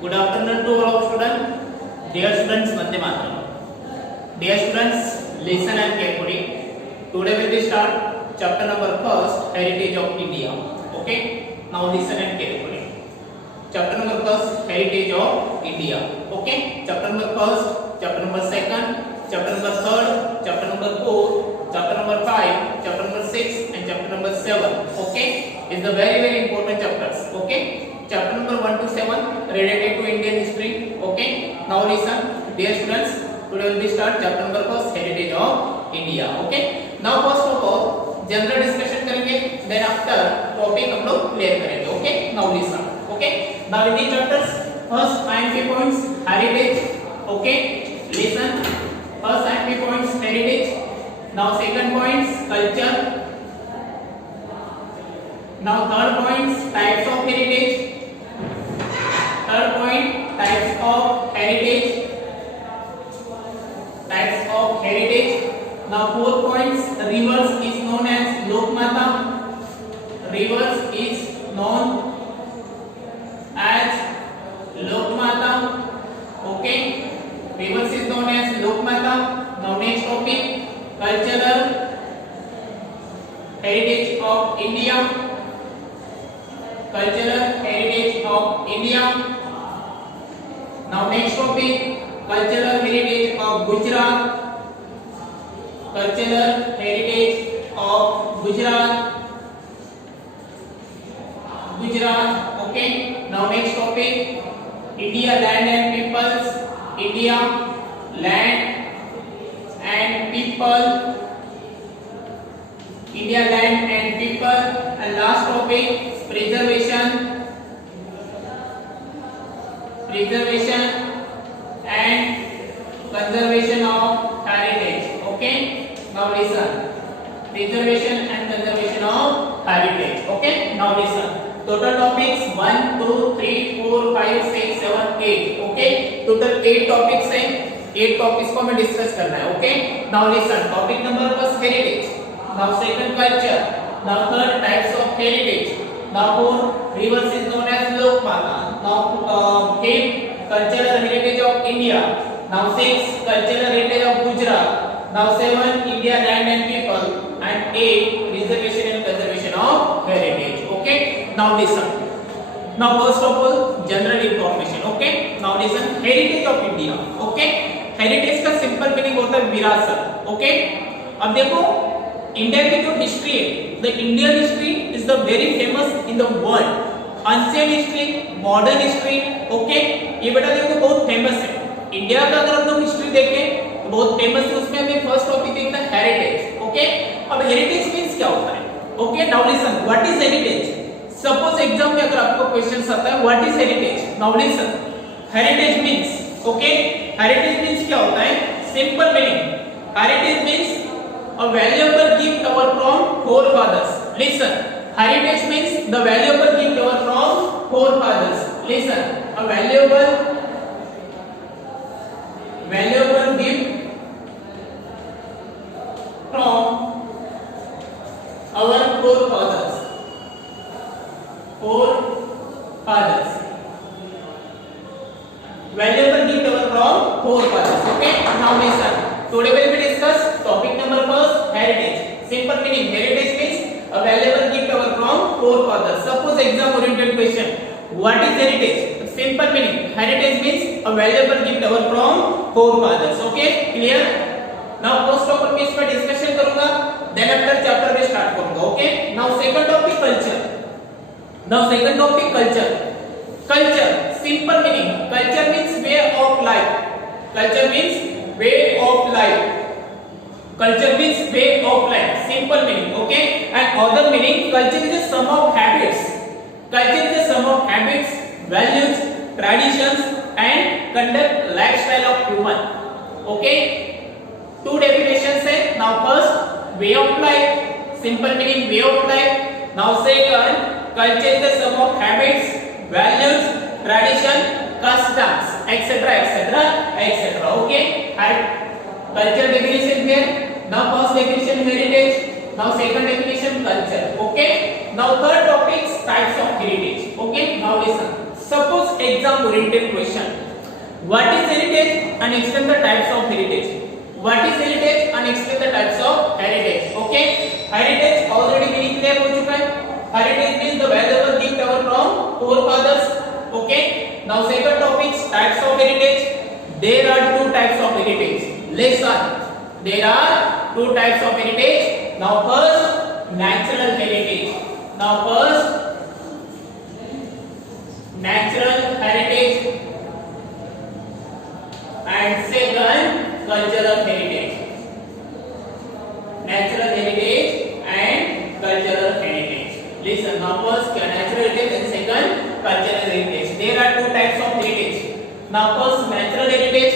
Good afternoon to all of students. Dear students, Vande Mataram. Dear students, listen and carefully. Today we will start chapter number first, Heritage of India. Okay? Now listen and carefully. Chapter number first, Heritage of India. Okay? Chapter number first, chapter number second, chapter number third, chapter number four, chapter number 5, chapter number 6 and chapter number 7. Okay? Is the very important chapters. Okay? Chapter number 1 to 7 related to Indian history. Okay? Now listen, dear students. Today we will start chapter number first, Heritage of India. Okay? Now first of all general discussion करेंगे, then after topic हम लोग clear करेंगे. Okay? Now listen. Okay? Now in the chapters first IMP points heritage. Okay? Listen. First IMP points heritage. Now second points culture. Now third points types of heritage. Third point types of heritage. Types of heritage. Now fourth points rivers is known as Lokmata. Rivers is known as Lokmata. Okay? Rivers is known as Lokmata. Now next topic cultural heritage of India. Cultural heritage of India. Now next topic cultural heritage of Gujarat. Cultural heritage of Gujarat. Gujarat. Okay. Now next topic India land and peoples. India land and people. India land and people. And last topic preservation and conservation of heritage. Okay? Now listen. Preservation and conservation of heritage. Okay? Now listen. Total topics 1, 2, 3, 4, 5, 6, 7, 8. Okay? Total 8 topics हैं. 8 topics को हमें discuss करना है. Okay? Now listen. Topic number first heritage. Now second culture. Now third types of heritage. Now fourth rivers is known as Lokmata. Now fifth cultural heritage of India. Now sixth cultural heritage of Gujarat. Now 7 India land and people, and 8 preservation and conservation of heritage. Okay? Now listen. Now first of all general information. Okay? Now listen. Heritage of India. Okay? Heritage का simple meaning होता है विरासत. Okay? अब देखो India की जो history है, the Indian history is the very famous in the world. Ancient history, modern history. Okay? ये बेटा देखो बहुत फेमस है. इंडिया का अगर हम लोग हिस्ट्री देखें बहुत फेमस है. उसमें हमें फर्स्ट टॉपिक देखना है हेरिटेज. ओके? अब हेरिटेज मींस क्या होता है? Okay? Now listen. What is heritage? Suppose exam में अगर आपको क्वेश्चंस आता है what is heritage? Now listen. Heritage means, okay, heritage means क्या होता है? Simple meaning. Heritage means a valuable gift our from forefathers. Listen. Heritage means the valuable gift our from forefathers. Listen. A valuable gift from our forefathers. Forefathers. Valuable gift our from forefathers. Okay? Now listen. Today we will discuss topic number first heritage. Simple meaning. Heritage means a valuable gift our from forefathers. Suppose exam oriented question. What is heritage? Simple meaning. Heritage means a valuable gift our from forefathers. Okay? Clear? Now first of all मैं इसमें discussion करूँगा. Then after chapter में start करूँगा. Okay? Now second topic culture. Now second topic culture. Culture. Simple meaning. Culture means way of life. Culture means way of life. Culture means way of life. Simple meaning. Okay? And other meaning, culture is a sum of habits. Culture is a sum of habits, values, traditions and conduct lifestyle of human. Okay? Two definitions है. Now first way of life. Simple meaning way of life. Now second culture is a sum of habits, values, tradition, customs, etc., etc., etc. Okay? And culture definition here. Now first definition heritage. Now second definition culture. Okay? Now third topic types of heritage. Okay? Now listen. Suppose exam oriented question. What is heritage and explain the types of heritage. What is heritage and explain the types of heritage. Okay, heritage already meaning clear हो चुका है. Heritage means the valuable gift ever from forefathers. Okay, now second topic, types of heritage. There are two types of heritage. Listen, there are two types of heritage. Now first, natural heritage. Now first, natural heritage, and second, cultural heritage. Natural heritage and cultural heritage. Listen, now first natural heritage and second cultural heritage. There are two types of heritage. Now first natural heritage,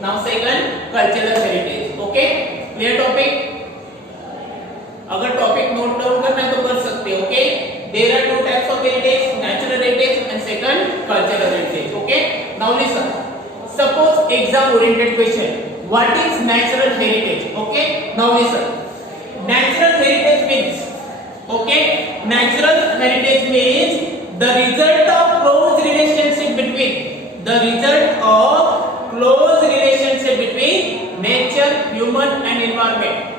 now second cultural heritage. Okay, clear topic. अगर topic note down करना है तो कर सकते हो. Okay, there are two types of heritage, natural heritage and second cultural heritage. Okay, now listen. Suppose exam oriented question, what is natural heritage. Okay, now listen. Natural heritage means, okay, natural heritage means the result of close relationship between, the result of close relationship between nature, human and environment.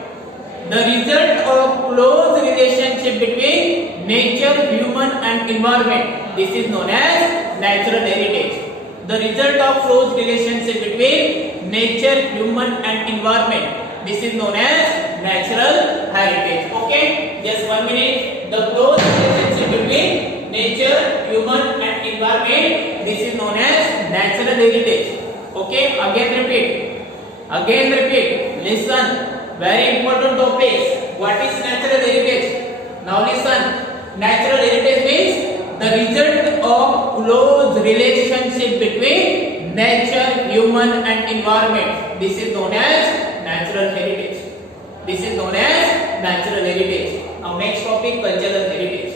The result of close relationship between nature, human and environment. This is known as natural heritage. The result of close relationship between nature, human and environment. This is known as natural heritage. Okay, just 1 minute. The close relationship between nature, human and environment. This is known as natural heritage. Okay, again repeat. Again repeat. Listen. Very important topics. What is natural heritage? Now listen. Natural heritage means the result of close relationship between nature, human and environment. This is known as natural heritage. This is known as natural heritage. Now next topic, cultural heritage.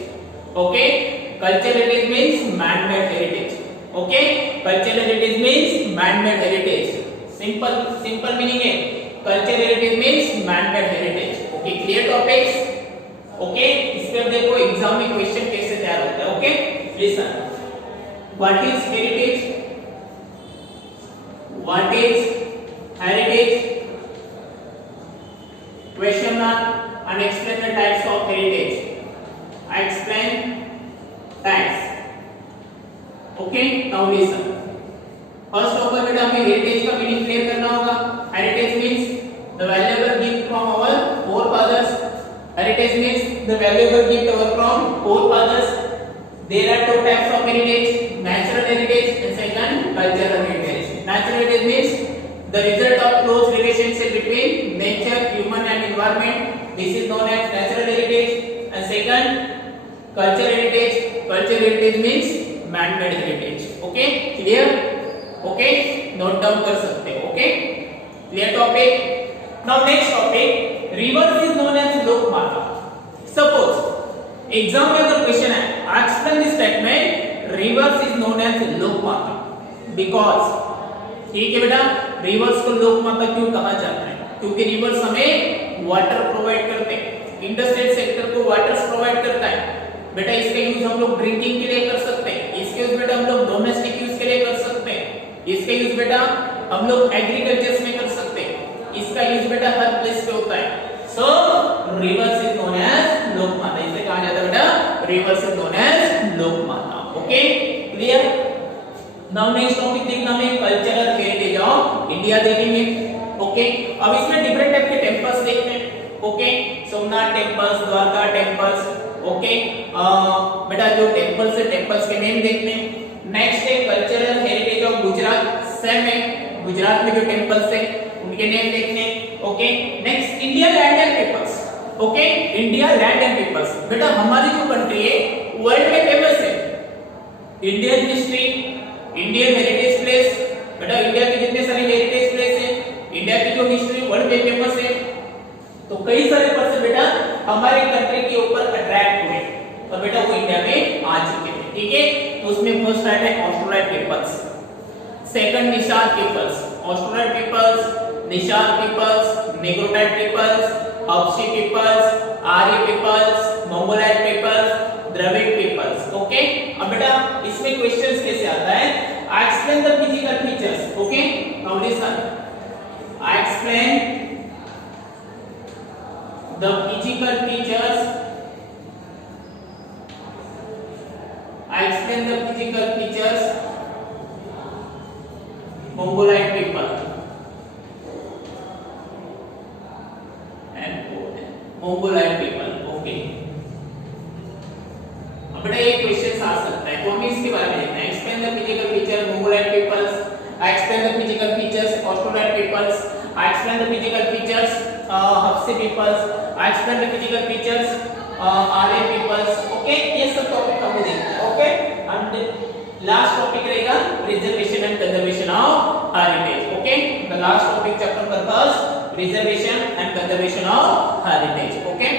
Okay, cultural heritage means man-made heritage. Okay, cultural heritage means man-made heritage. Simple meaning है. Culture heritage means man-made heritage. Okay, clear topics. Okay, इसके अब देखो exam में question कैसे तैयार होता है. Okay, listen. What is heritage, what is heritage, question mark, and explain the types of heritage. I explain types. Okay, now listen. First of all बेटा हमें हेरिटेज का मीनिंग क्लियर करना होगा. Heritage means the valuable gift from our forefathers. Heritage means the valuable gift ever from forefathers. There are two types of heritage, natural heritage and second cultural heritage. Natural heritage means the result of close relationship between nature, human and environment. This is known as natural heritage. And second cultural heritage. Cultural heritage means man-made heritage. Okay, clear? Okay, note down कर सकते हो. Okay, clear topic. Now next topic, rivers is known as lokmata. Suppose exam में अगर question है, explain this statement, rivers is known as lokmata because, ठीक है बेटा, rivers को लोकमाता क्यों कहा जाता है? क्योंकि rivers हमें वाटर प्रोवाइड करते हैं. इंडस्ट्रियल सेक्टर को वाटर प्रोवाइड करता है. बेटा इसका यूज हम लोग ड्रिंकिंग के लिए कर सकते हैं. इसके यूज बेटा हम लोग डोमेस्टिक यूज के लिए कर सकते हैं. इसका यूज बेटा हम लोग एग्रीकल्चर में कर सकते हैं. इसका यूज बेटा हर प्लेस पे होता है. So rivers is known as Lokmata. इसे कहा जाता है बेटा rivers is known as Lokmata. Okay, clear. Now next topic देखना है कल्चरल हेरिटेज ऑफ इंडिया देखेंगे. ओके, अब इसमें डिफरेंट टाइप के टेंपल्स देखते हैं. Okay, Somnath temples, Dwarka temples. Okay, बेटा जो टेंपल्स है टेंपल्स के नेम देखते हैं. नेक्स्ट है cultural heritage of Gujarat. Same है, गुजरात में जो टेंपल्स है उनके नेम देखने. Okay, next India land and peoples. Okay, India land and peoples. बेटा हमारी जो कंट्री है वर्ल्ड में फेमस है. Indian history, Indian heritage place. बेटा इंडिया के जितने सारे हेरिटेज प्लेस है, इंडिया की जो हिस्ट्री वर्ल्ड में फेमस है, तो कई सारे पर्सन बेटा हमारी कंट्री के ऊपर अट्रैक्ट हुए और बेटा वो इंडिया में आ चुके थे. ठीक है, तो उसमें फर्स्ट है Australoid peoples, second Nishad peoples. Australoid peoples, Nishad peoples, Negritoid peoples, हब्शी peoples, Arya peoples, Mongoloid peoples. Dravid peoples. Okay, अब बेटा इसमें क्वेश्चंस कैसे आता है, I explain the physical features. Okay, now listen, I explain the physical features, I explain the physical features Mongoloid people and Mongoloid people। okay, अब बेटा ये question आ सकता है, तो हम इसके बारे में देखते हैं। Explain the physical feature Mongoloid peoples, I explain the physical features Australoid peoples, I explain the physical features Hapsi peoples, I explain the physical features Aryan peoples। Okay, ये सब टॉपिक हम देखेंगे। ओके, एंड लास्ट टॉपिक रहेगा preservation and conservation of heritage. Okay, the last topic chapter number 1 preservation and conservation of heritage. Okay,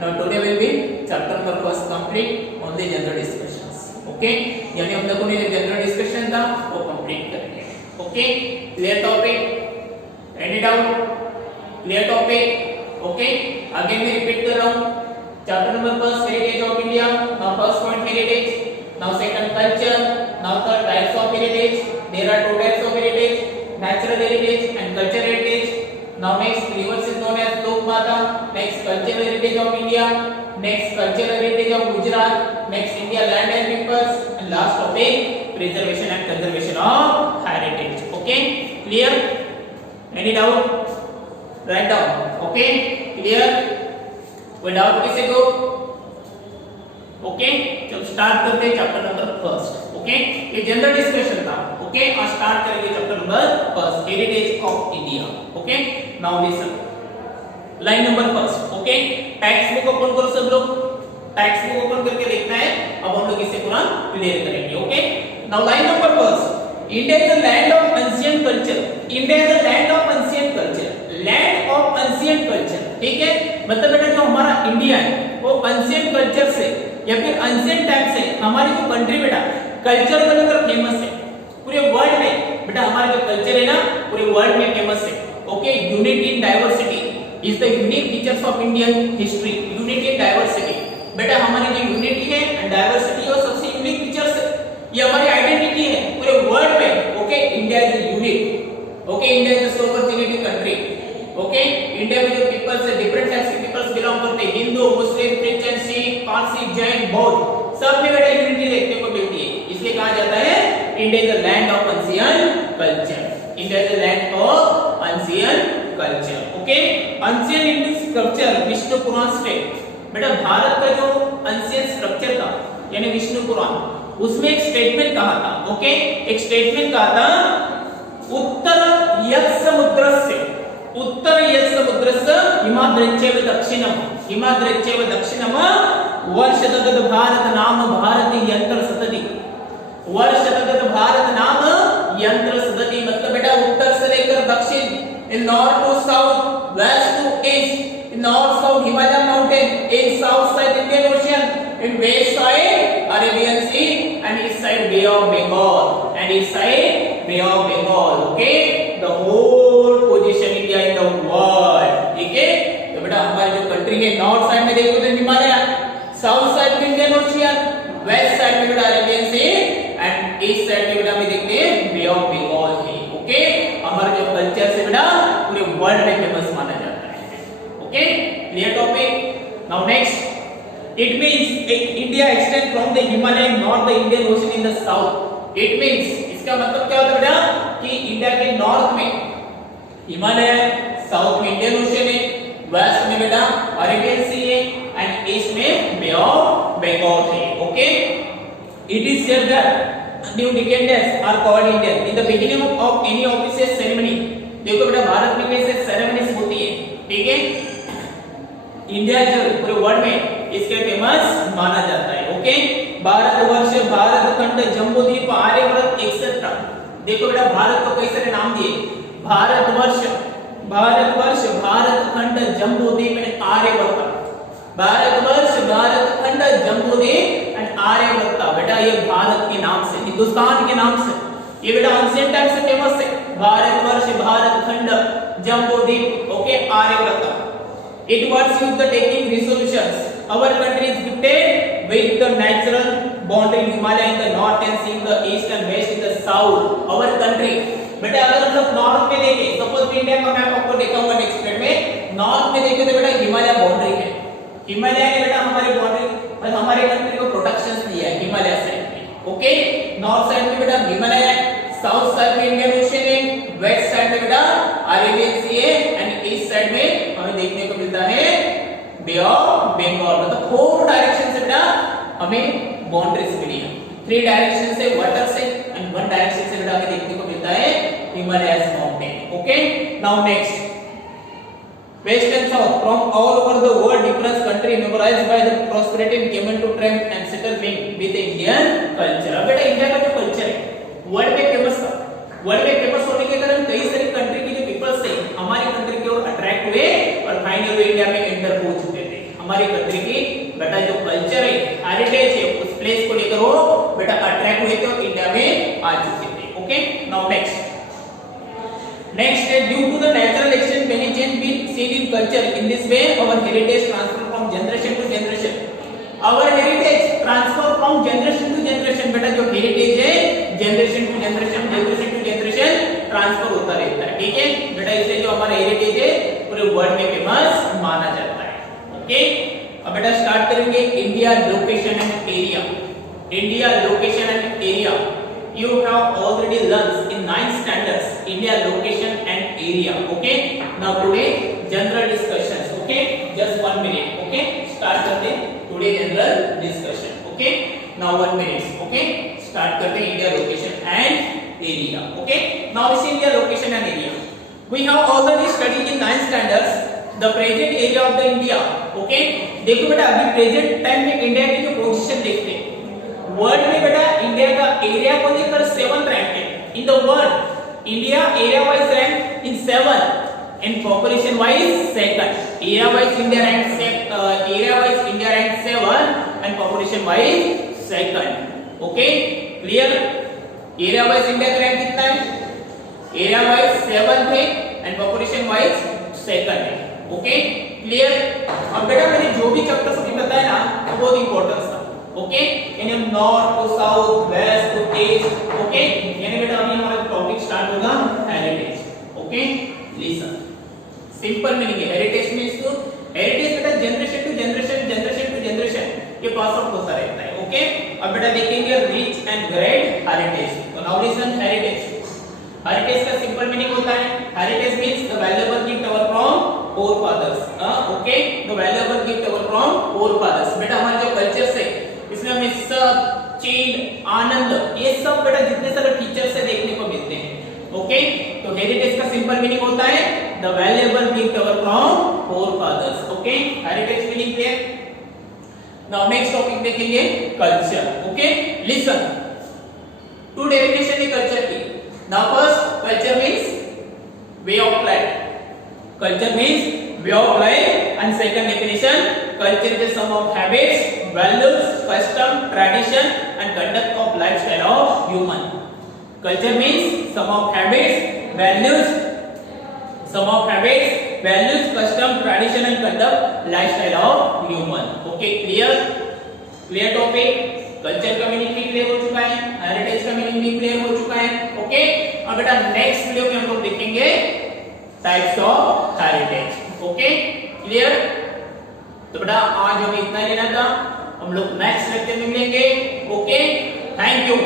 now today will be chapter number 1 complete only general discussions. Okay, यानी हम लोगों ने general discussion था वो complete करेंगे। Okay, clear topic, any doubt, clear topic. Okay, again मैं repeat कर रहा हूं, chapter number 1 heritage of India. Now first point heritage, now second culture, now third types of heritage. There are 2 types of heritage, natural heritage and cultural heritage. Now next rivers is known as लोक माता, next cultural heritage of India, next cultural heritage of Gujarat, next India land and peoples, and last topic preservation and conservation of heritage. Okay, clear, any doubt, write down. Okay, clear, कोई doubt किसी को? Okay, चलो start करते हैं chapter number 1। Okay, ये general discussion था। Okay, आज start करेंगे chapter number 1 heritage of India. Okay, now listen, line number 1। Okay, text book open करो सब लोग, टेक्स्ट बुक ओपन करके देखना है। अब हम लोग इसे पूरा क्लियर करेंगे। Okay, now line number 1, India is the land of ancient culture. India is the land of ancient culture, land of ancient culture. ठीक है, मतलब बेटा जो हमारा इंडिया है वो एंशिएंट कल्चर से या फिर एंशिएंट टाइम से हमारी जो कंट्री बेटा कल्चर को लेकर फेमस है पूरे वर्ल्ड में। बेटा हमारा जो कल्चर है ना पूरे वर्ल्ड में फेमस है। Okay, unity in diversity is the unique features of Indian history. Unity in diversity, बेटा हमारी जो यूनिटी है एंड डाइवर्सिटी वो सबसे यूनिक फीचर्स है, ये हमारी आइडेंटिटी है पूरे वर्ल्ड में। Okay, India is unique. Okay, India is so much country. Okay, India में जो पीपल्स है डिफरेंट टाइप्स के पीपल्स बिलोंग करते हैं, हिंदू, मुस्लिम, क्रिश्चियन, सिख, पारसी, जैन, बौद्ध, सब में बेटा यूनिटी देखने को मिलती है। इसलिए कहा जाता है India is the land of ancient culture. India is the land of ancient culture. Okay, ancient Indian culture Vishnu Purana state. बेटा भारत का जो एंशिएंट स्ट्रक्चर था यानी विष्णु पुराण, उसमें एक स्टेटमेंट कहा था। ओके, एक स्टेटमेंट कहा था, उत्तर यत् समुद्रस्य, उत्तर यत् समुद्रस्य हिमाद्रैश्चैव दक्षिणम, हिमाद्रैश्चैव दक्षिणम वर्षतगत भारत नाम भारती यंत्र सतति, वर्षतगत भारत नाम यंत्र सतति। मतलब बेटा उत्तर से लेकर दक्षिण, in north to south, west to east, in north south Himalaya mountain, in south side Indian ocean, in west side Arabian sea, and east side bay of Bengal, and east side bay of Bengal. Okay, the whole position India in the world. ठीक है, तो बेटा हमारी जो country है north side में देखो तो हिमालय, साउथ साइड में इंडियन ओशियन, वेस्ट साइड में बेटा Arabian sea, and east side में बेटा हम देखते हैं बे ऑफ बंगाल है। ओके, हमारा जो कल्चर से बेटा पूरे वर्ल्ड में फेमस माना जाता है। Okay, clear topic. Now next, it means India extend from the Himalaya north the Indian ocean in the south. It means, इसका मतलब क्या होता है बेटा कि इंडिया के नॉर्थ में हिमालय, साउथ में इंडियन ओशन है, वेस्ट में बेटा अरेबियन सी है, एंड ईस्ट में बे ऑफ बंगाल है। Okay, it is said that new descendants are called Indian in the beginning of any official ceremony. देखो बेटा भारत में कैसे सेरेमनीज होती है। ठीक है, इंडिया जो पूरे वर्ल्ड में इसके फेमस माना जाता है। Okay, Bharatvarsh, Bharat Khand, Jambudvipa, Aryavart etcetera. देखो बेटा भारत को कई सारे नाम दिए, भारतवर्ष, भारतवर्ष, भारत खंड, जम्बूद्वीप एंड आर्यवर्त। भारतवर्ष, भारत खंड, जम्बूद्वीप एंड आर्यवर्त। बेटा ये भारत के नाम से, हिंदुस्तान के नाम से, ये बेटा एंशिएंट टाइम से फेमस है। Bharatvarsh, Bharat Khand, Jambudvipa, okay, Aryavarta. It was used the taking resolutions. Our country is gifted with the natural boundary Himalaya in the north and sea in the east and west in the south our country। बेटा अगर हम लोग north में देखें, suppose India का map आपको दिखाऊंगा next slide में, नॉर्थ में देखें तो बेटा हिमालय बाउंड्री है, हिमालय ने बेटा हमारी बाउंड्री और हमारे कंट्री को प्रोटेक्शन दिया है हिमालय साइड में। ओके, नॉर्थ साइड में बेटा हिमालय है, साउथ साइड में इंडियन ओशन है, वेस्ट साइड में बेटा अरेबियन सी है एंड ईस्ट साइड में हमें देखने को मिलता है बे ऑफ बंगाल। मतलब फोर डायरेक्शन से बेटा हमें बाउंड्रीज मिली है, थ्री डायरेक्शन से वाटर से एंड वन डायरेक्शन से बेटा हमें देखने को मिलता है Himalayas mountain. Okay, now next West and South from all over the world different country memorized by the prosperity came into trend and settling with the Indian culture। अब बेटा India का जो कल्चर है वर्ल्ड में famous था, world में famous होने के कारण कई सारी कंट्री के जो पीपल्स थे हमारी कंट्री की ओर अट्रैक्ट हुए और फाइनली इंडिया में एंटर हो चुके थे। हमारी कंट्री की बेटा जो कल्चर है, हेरिटेज है, उस प्लेस को लेकर वो बेटा अट्रैक्ट हुए थे और इंडिया में आ चुके थे। Okay, now next due to the natural exchange many change been seen in culture in this way our heritage transfer from generation to generation। our heritage transfer from generation to generation। बेटा जो heritage है generation to generation transfer होता रहता है। ठीक है बेटा, इसलिए जो हमारा heritage है पूरे वर्ल्ड में फेमस माना जाता है। ओके, अब बेटा स्टार्ट करेंगे India location and area. India location and area you have already learned in 9th standards India location and area। okay, now today general discussions। okay, just 1 minute। okay, start करते हैं today general discussion। okay, now 1 minute। okay, start करते हैं India location and area। okay, now we see India location and area। we have already studied in 9th standards the present area of the India। okay, देखो बेटा अभी present time में India की जो position देखते हैं वर्ल्ड में बेटा इंडिया का एरिया को लेकर 7th रैंक है इन the world. India area wise rank in 7 and population wise second. Area wise India rank 7 and population wise second. Okay, clear? Area wise India का रैंक कितना है? एरिया वाइज 7th है and population wise second है। Okay, clear? अब बेटा मैंने जो भी चैप्टर्स अभी बताया ना बहुत इंपॉर्टेंट था। ओके, यानी हम north to south, west to east. Okay, यानी बेटा अभी हमारा टॉपिक स्टार्ट होगा heritage. Okay, listen, simple meaning है हेरिटेज मींस तो हेरिटेज बेटा जनरेशन टू जनरेशन ये पास आउट होता रहता है। ओके, अब बेटा देखेंगे रिच एंड ग्रेट हेरिटेज। तो नाउ लिसन, हेरिटेज का सिंपल मीनिंग होता है heritage means the valuable gift our from forefathers। Okay, the valuable gift our from forefathers। बेटा हमारे जो कल्चर से इसमें हमें सब चीज, आनंद, ये सब बेटा जितने सारे फीचर्स से देखने को मिलते हैं। ओके, तो हेरिटेज का सिंपल मीनिंग होता है the valuable gift our from forefathers. Okay, heritage meaning clear? Now next topic देखेंगे culture. Okay, listen, two definition है कल्चर की। Now first, culture means way of life. Culture means way of life and second definition culture is the sum of habits, values, custom, tradition and conduct of lifestyle of human। culture means sum of habits, values, custom, tradition and conduct lifestyle of human। okay, clear topic। Culture का meaning भी clear हो चुका है, heritage का meaning भी clear हो चुका है। ओके, अब बेटा नेक्स्ट वीडियो में हम लोग देखेंगे types of heritage. Okay, clear? तो बेटा आज हमें इतना लेना था, हम लोग नेक्स्ट लेक्चर में मिलेंगे। Okay, thank you.